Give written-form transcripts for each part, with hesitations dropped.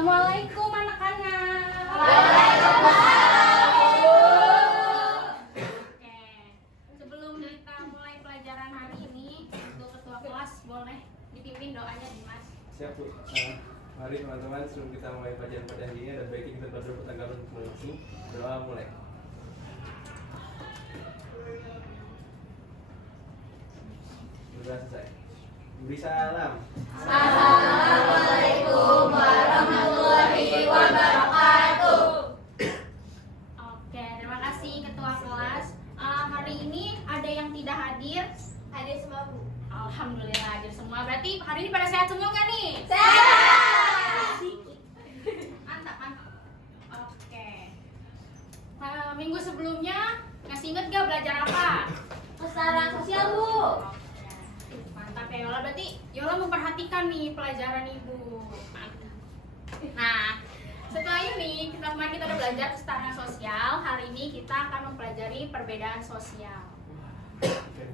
Assalamualaikum anak-anak. Waalaikumsalam. Oke, sebelum kita mulai pelajaran hari ini, untuk ketua kelas boleh dipimpin doanya Dimas. Siap Bu. Mari teman-teman, sebelum kita mulai pelajaran pada hari ini, ada baiknya kita berdoa agar untuk menuju doa mulai. Sudah selesai. Beri salam. Assalamualaikum warahmatullahi wabarakatuh. Oke, terima kasih ketua kelas. Hari ini ada yang tidak hadir? Hadir semua Bu. Alhamdulillah hadir semua. Berarti hari ini pada sehat semua nggak nih? Sehat. Mantap, mantap. Oke. Minggu sebelumnya masih inget gak belajar apa? Kesetaraan sosial Bu. Mantap ya Yola, berarti Yola memperhatikan nih pelajaran ibu. Mantap. Nah, setelah ini kemarin kita udah belajar kesetaraan sosial. Hari ini kita akan mempelajari perbedaan sosial.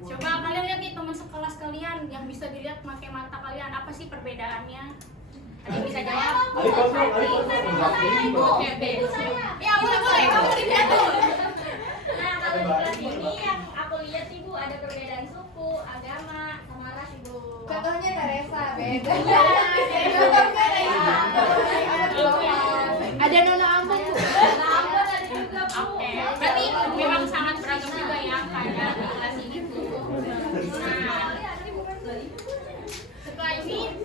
Coba kalian lihat nih teman sekelas kalian yang bisa dilihat pakai mata kalian, apa sih perbedaannya? Ada yang bisa jawab? Oke, Ibu saya. ya boleh, kamu lihat tuh. Nah, kalau di kelas ini yang aku lihat Ibu ada perbedaan suku, agama, sama ras Ibu. Contohnya Teresa, beda. Ada Nona Ambon Bu. Nah, Ambon ada juga Bu. Oke, berarti memang sangat beragam juga ya kayak di kelas ini tuh. Nah, setelah ini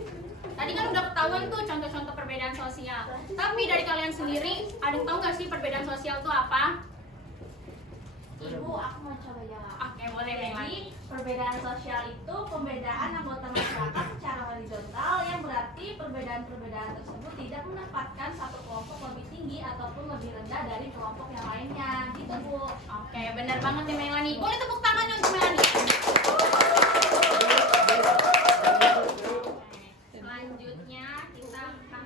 tadi kan udah ketahuan tuh contoh-contoh perbedaan sosial. Tapi dari kalian sendiri ada yang tahu nggak sih perbedaan sosial itu apa? Ibu, aku mau coba jawab. Oke, boleh Jadi, Melani. perbedaan sosial itu pembedaan anggota masyarakat secara horizontal yang berarti perbedaan-perbedaan tersebut tidak menempatkan satu kelompok lebih tinggi ataupun lebih rendah dari kelompok yang lainnya. Gitu Bu. Oke, benar banget nih Melani. Boleh tepuk tangan untuk Melani. Selanjutnya kita akan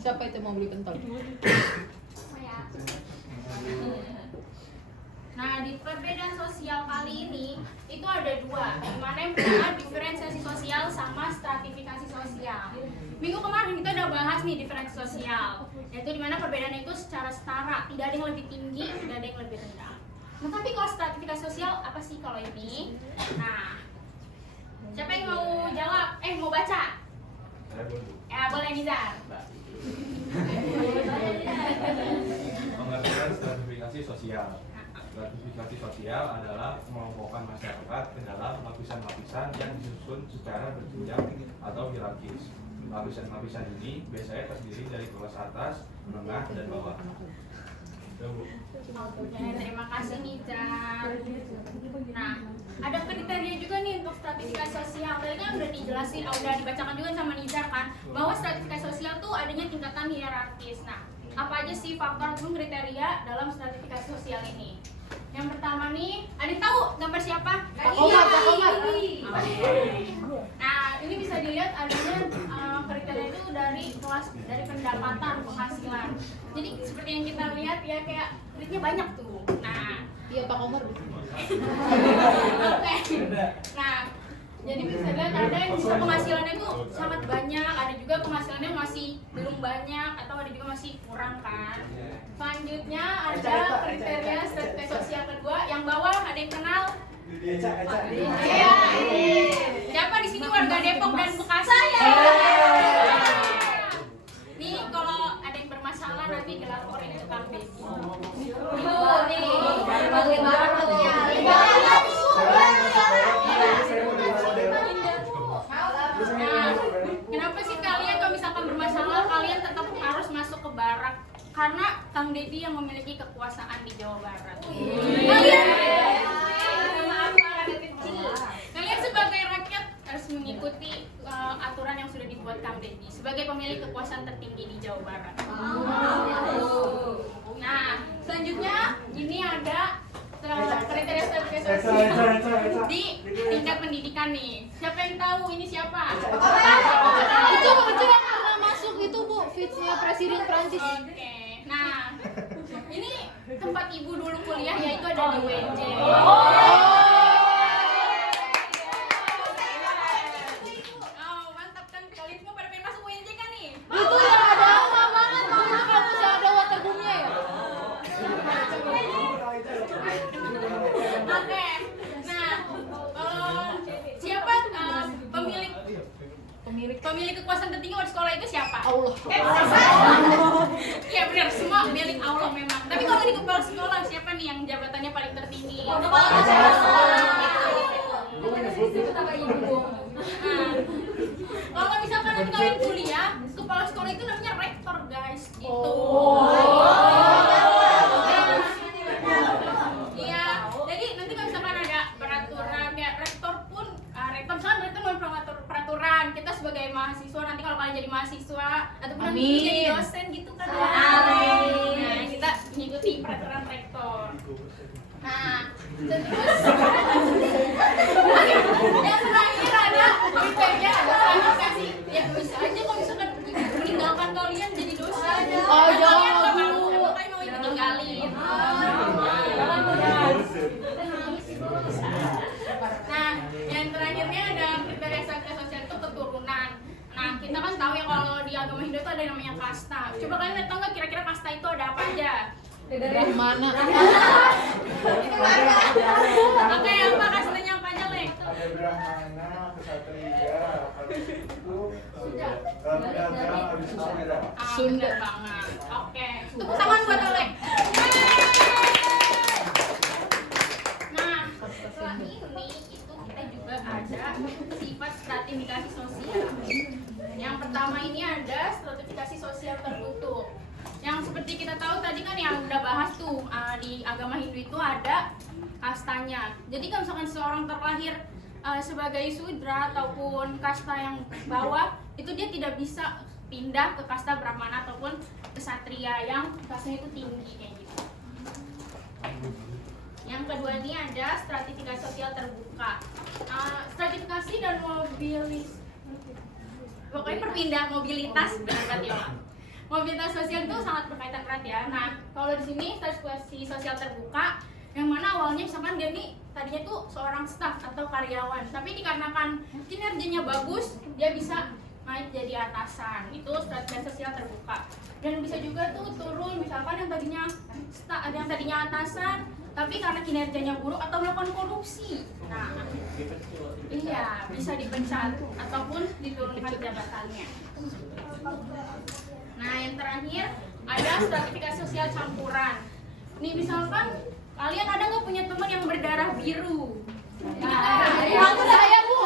Siapa itu mau beli pentol? Nah, di perbedaan sosial kali ini itu ada dua, di mana yang pertama diferensiasi sosial sama stratifikasi sosial. Minggu kemarin kita udah bahas nih diferensiasi sosial, yaitu di mana perbedaannya itu secara setara, tidak ada yang lebih tinggi, tidak ada yang lebih rendah. Nah, tapi kalau stratifikasi sosial apa sih kalau ini? Nah, siapa yang mau jawab? Mau baca? Ya, boleh Nizar. Pengertian stratifikasi sosial. Stratifikasi sosial adalah pengelompokan masyarakat ke dalam lapisan-lapisan yang disusun secara berjenjang atau hierarkis. Lapisan-lapisan ini biasanya terdiri dari kelas atas, menengah, dan bawah. Oke, terima kasih Nizar. Nah, ada kriteria juga nih untuk stratifikasi sosial. Tadi kan udah dijelasin, udah dibacakan juga sama Nizar kan, bahwa stratifikasi sosial tuh adanya tingkatan hierarkis. Nah, apa aja sih faktor ataupun kriteria dalam stratifikasi sosial ini? Yang pertama nih, ada yang tahu gambar siapa? Pak Komar. Nah, ini bisa dilihat adanya kriteria itu dari kelas, dari pendapatan, penghasilan. Jadi seperti yang kita lihat ya, kayak duitnya banyak tuh. Nah, Iya Pak Komar. oke. Nah, jadi bisa dilihat ada yang bisa penghasilannya itu sangat banyak, ada juga penghasilannya masih belum banyak, atau ada juga masih kurang kan. Selanjutnya ada kriteria stratifikasi sosial kedua, yang bawah ada yang kenal? Iya. Siapa di sini warga Depok dan Bekasi? Nih kalau ada yang bermasalah nanti dilaporin ke Kang Deddy. Nah, kenapa sih kalian kalau misalkan bermasalah kalian tetap harus masuk ke barak? Karena Kang Deddy yang memiliki kekuasaan di Jawa Barat. Kalian sebagai rakyat harus mengikuti aturan yang sudah dibuat Kang Deddy sebagai pemilik kekuasaan tertinggi di Jawa Barat. Nah, selanjutnya ini ada kriteria stratifikasi sosial di tingkat pendidikan nih. Siapa yang tahu ini siapa? Itu yang pernah masuk itu Bu, fitsnya Presiden Prancis. Oke. Nah, ini tempat ibu dulu kuliah yaitu ada di UNJ. pemilik kekuasaan tertinggi di sekolah itu siapa? Allah. Iya benar, semua milik Allah memang. Tapi kalau di kepala sekolah siapa nih yang jabatannya paling tertinggi? Kalau misalkan nanti kalian kuliah, kepala sekolah itu namanya rektor guys. Gitu. Iya, jadi nanti kalau misalkan ada peraturan ya rektor pun rektor misalkan rektor mengatur peraturan, kita sebagai mahasiswa nanti kalau kalian jadi mahasiswa ataupun nanti jadi dosen gitu kan. Nah, kita mengikuti peraturan rektor. Nah, terus yang terakhir ada kriteria klarifikasi. Ya bisa aja kalau misalkan meninggalkan kalian jadi dosen. Oh, jangan, Kalian Bu. mau ditinggalin. Nah, yang terakhirnya ada kriteria status sosial itu keturunan. Nah, kita kan tahu ya kalau di agama Hindu itu ada yang namanya kasta. Coba kalian lihat tahu nggak kira-kira kasta itu ada apa aja? Dari mana? Oke, apa kastanya apa aja, Lek? Ada Brahmana, Kesatria, habis itu Raja, habis itu Sunda. Bener banget. Oke, tepuk tangan buat Lek. Nah, setelah ini itu kita juga ada sifat stratifikasi sosial. Yang pertama ini ada stratifikasi sosial tertutup. Yang seperti kita tahu tadi kan yang udah bahas tuh di agama Hindu itu ada kastanya. Jadi kalau misalkan seorang terlahir sebagai sudra ataupun kasta yang bawah, itu dia tidak bisa pindah ke kasta Brahmana ataupun kesatria yang kastanya itu tinggi kayak gitu. Yang kedua ini ada stratifikasi sosial terbuka. Stratifikasi dan pokoknya perpindah mobilitas benar kan ya. Mobilitas sosial itu sangat berkaitan erat ya. Nah, kalau di sini stratifikasi sosial terbuka, yang mana awalnya misalkan dia nih tadinya tuh seorang staf atau karyawan, tapi dikarenakan kinerjanya bagus, dia bisa naik jadi atasan. Itu stratifikasi sosial terbuka. Dan bisa juga tuh turun, misalkan yang tadinya ada yang tadinya atasan, tapi karena kinerjanya buruk atau melakukan korupsi. Nah, iya bisa dipecat ataupun diturunkan jabatannya. Nah, yang terakhir ada stratifikasi sosial campuran. Nih misalkan kalian ada nggak punya teman yang berdarah biru? Aku saya, Bu.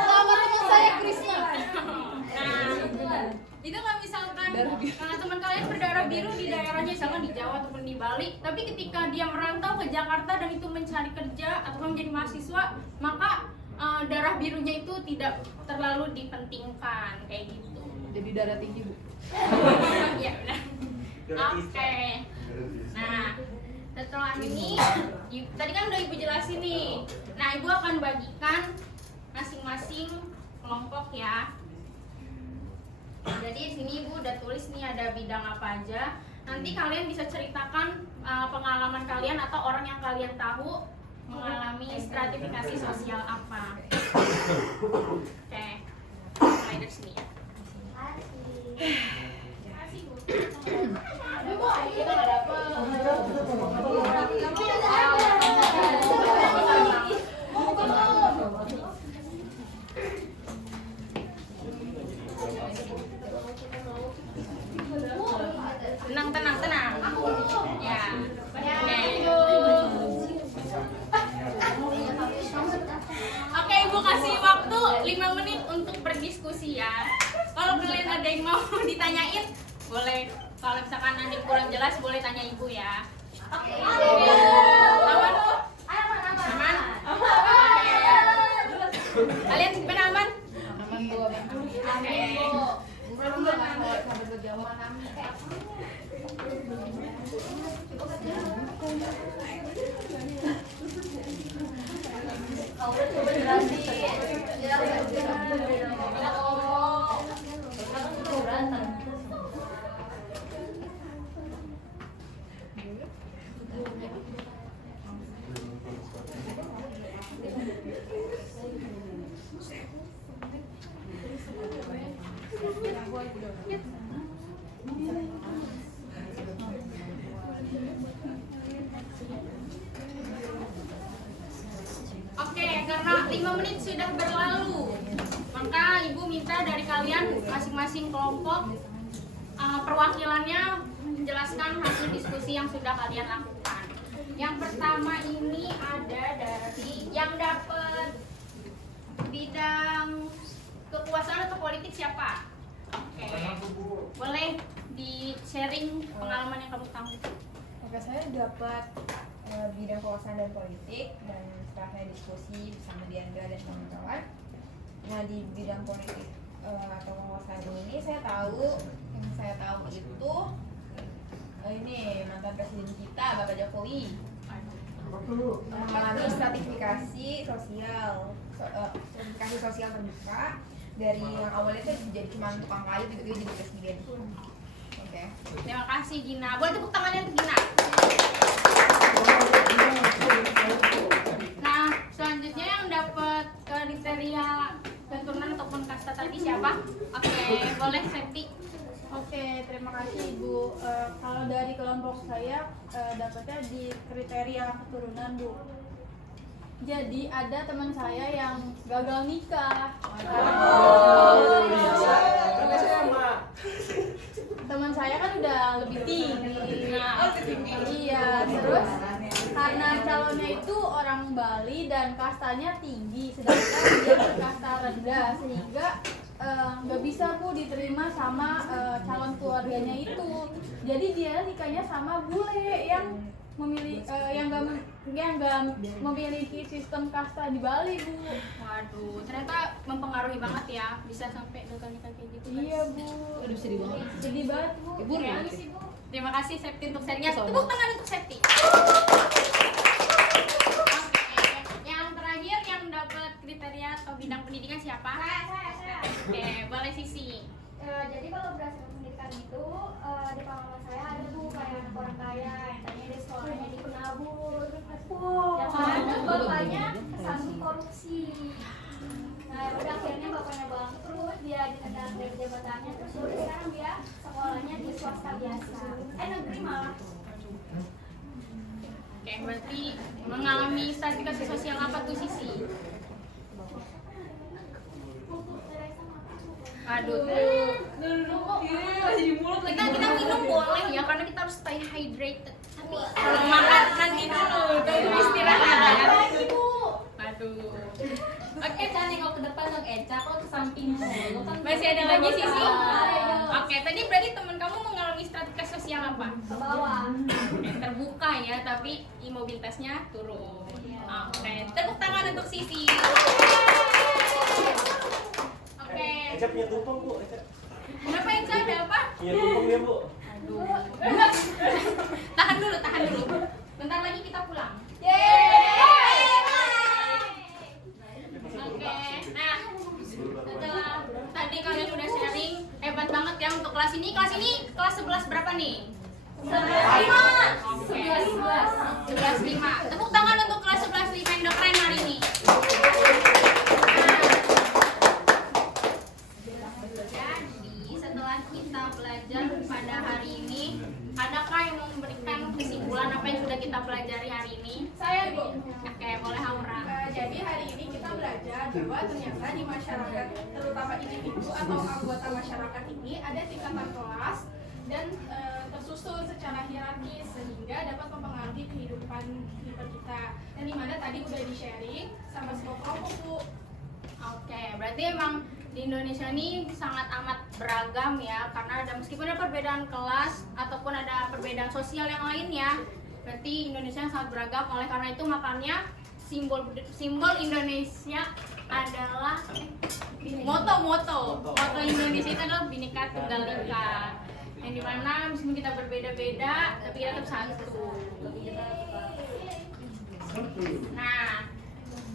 Sama teman saya Krisna. Nah, itu kalau misalkan karena teman kalian berdarah biru di daerahnya misalkan di Jawa ataupun di Bali, tapi ketika dia merantau ke Jakarta dan itu mencari kerja atau menjadi mahasiswa, maka darah birunya itu tidak terlalu dipentingkan kayak gitu. Jadi darah tinggi, Bu. Iya benar. Oke. Nah, setelah ini tadi kan udah Ibu jelasin nih. Nah, Ibu akan bagikan masing-masing kelompok ya. Jadi di sini Ibu udah tulis nih ada bidang apa aja. Nanti kalian bisa ceritakan pengalaman kalian atau orang yang kalian tahu mengalami stratifikasi sosial apa. Oke. Mulai dari sini ya. Tenang. Ya. Oke, Ibu kasih waktu 5 menit untuk berdiskusi ya. Kalau kalian ada yang mau ditanyain, boleh. Kalau misalkan nanti kurang jelas, boleh tanya Ibu ya. Oke. Aman, Bu? Aman? Oke. Kalian gimana aman? Aman, Bu. Oke. Oke, karena 5 menit sudah berlalu, maka Ibu minta minta dari kalian masing-masing kelompok perwakilannya menjelaskan hasil diskusi yang sudah kalian lakukan. Yang pertama ini ada dari yang dapat bidang kekuasaan atau politik siapa? Oke, boleh di sharing pengalaman yang kamu tahu. Oke, saya dapat bidang kekuasaan dan politik, dan setelah saya diskusi bersama Diandra dan kawan-kawan, nah di bidang politik atau kekuasaan ini saya tahu itu ini mantan presiden kita Bapak Jokowi mengalami stratifikasi sosial terbuka dari yang awalnya itu jadi cuma tukang kayu gitu jadi presiden. Oke. Terima kasih Gina. Boleh tepuk tangannya untuk Gina. Nah, selanjutnya yang dapat kriteria keturunan ataupun kasta tadi siapa? Oke, boleh Septi. Oke, terima kasih Ibu. Kalau dari kelompok saya dapatnya di kriteria keturunan Bu. Jadi ada teman saya yang gagal nikah. Teman saya kan udah lebih tinggi. Iya, terus karena calonnya itu orang Bali dan kastanya tinggi, sedangkan dia berkasta rendah, sehingga nggak bisa Bu diterima sama calon keluarganya itu. Jadi dia nikahnya sama bule yang yang nggak memiliki sistem kasta di Bali Bu. Waduh, ternyata mempengaruhi banget ya, bisa sampai gagal nikah kayak gitu. Iya Bu. Aduh, sedih banget. Sedih banget Bu. Ibu nangis sih Bu. Terima kasih Septi untuk sharingnya. Tepuk tangan untuk Septi. Oke, yang terakhir yang dapat kriteria atau bidang pendidikan siapa? Saya. Oke, boleh Sisi. Jadi kalau berdasarkan pendidikan itu di pengalaman saya ada tuh kayak anak orang kaya yang tadinya di sekolahnya di penabur, yang mana bapaknya kesandung korupsi. Nah udah akhirnya bapaknya bangkrut, dia ditendang dari jabatannya, terus udah sekarang dia sekolahnya di swasta biasa, negeri malah. Oke, berarti mengalami stratifikasi sosial apa tuh Sisi? Aduh, kita minum boleh ya, karena kita harus stay hydrated. Tapi kalau makan nanti dulu, tunggu istirahat. Aduh. Oke, Eca nengok ke depan dong, Eca kok ke samping dulu kan. masih ada lagi Sisi? Oke, tadi berarti teman kamu mengalami stratifikasi sosial apa? Ke bawah. Oke, terbuka ya, tapi mobilitasnya turun. Oke, tepuk tangan untuk Sisi. Oke. Eca punya tumpeng Bu, Eca. Kenapa Eca ada apa? Punya tumpeng ya Bu. Aduh. Tahan dulu. Bentar lagi kita pulang. Oke. Nah, setelah tadi kalian udah sharing, hebat banget ya untuk kelas ini. Kelas 11 berapa nih? 11. Oke. 11.5. Tepuk tangan untuk kelas 11.5 yang udah keren hari ini. Jadi setelah kita belajar pada hari ini, adakah yang mau memberikan kesimpulan apa yang sudah kita pelajari hari ini? Saya Bu. Oke, boleh Aura. Jadi hari ini kita belajar bahwa ternyata di masyarakat, terutama individu atau anggota masyarakat ini ada tingkatan kelas dan tersusun secara hierarkis sehingga dapat mempengaruhi kehidupan kita. Dan dimana tadi udah di sharing sama kelompok Bu. Oke, berarti emang di Indonesia ini sangat amat beragam ya, karena ada meskipun ada perbedaan kelas ataupun ada perbedaan sosial yang lainnya, berarti Indonesia sangat beragam. Oleh karena itu makanya simbol Indonesia adalah moto Indonesia itu adalah Bhinneka Tunggal Ika, yang dimana meskipun kita berbeda-beda tapi kita tetap satu. Nah,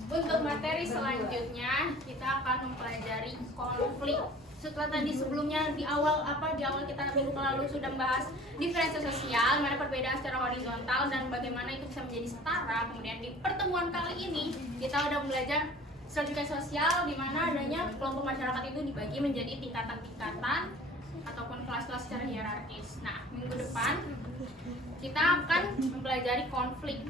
untuk materi selanjutnya kita akan mempelajari konflik. Setelah tadi sebelumnya di awal kita minggu lalu sudah membahas diferensiasi sosial, mana perbedaan secara horizontal dan bagaimana itu bisa menjadi setara. Kemudian di pertemuan kali ini kita udah belajar stratifikasi sosial, di mana adanya kelompok masyarakat itu dibagi menjadi tingkatan-tingkatan ataupun kelas-kelas secara hierarkis. Nah, minggu depan kita akan mempelajari konflik.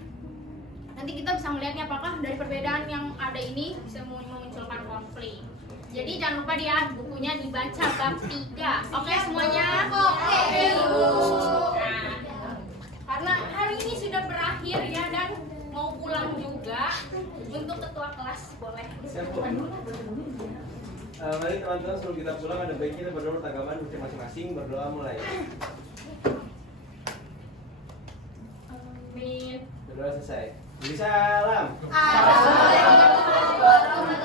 Nanti kita bisa melihatnya apakah dari perbedaan yang ada ini bisa memunculkan konflik. Jadi jangan lupa dia bukunya dibaca bab 3. Oke semuanya? Oke, Ibu. Nah, karena hari ini sudah berakhir ya dan mau pulang juga, untuk ketua kelas boleh. Siap, Bu. Mari teman-teman sebelum kita pulang ada baiknya kita berdoa beragama masing-masing. Berdoa mulai. Amin. Berdoa selesai. Beri salam. Assalamualaikum warahmatullahi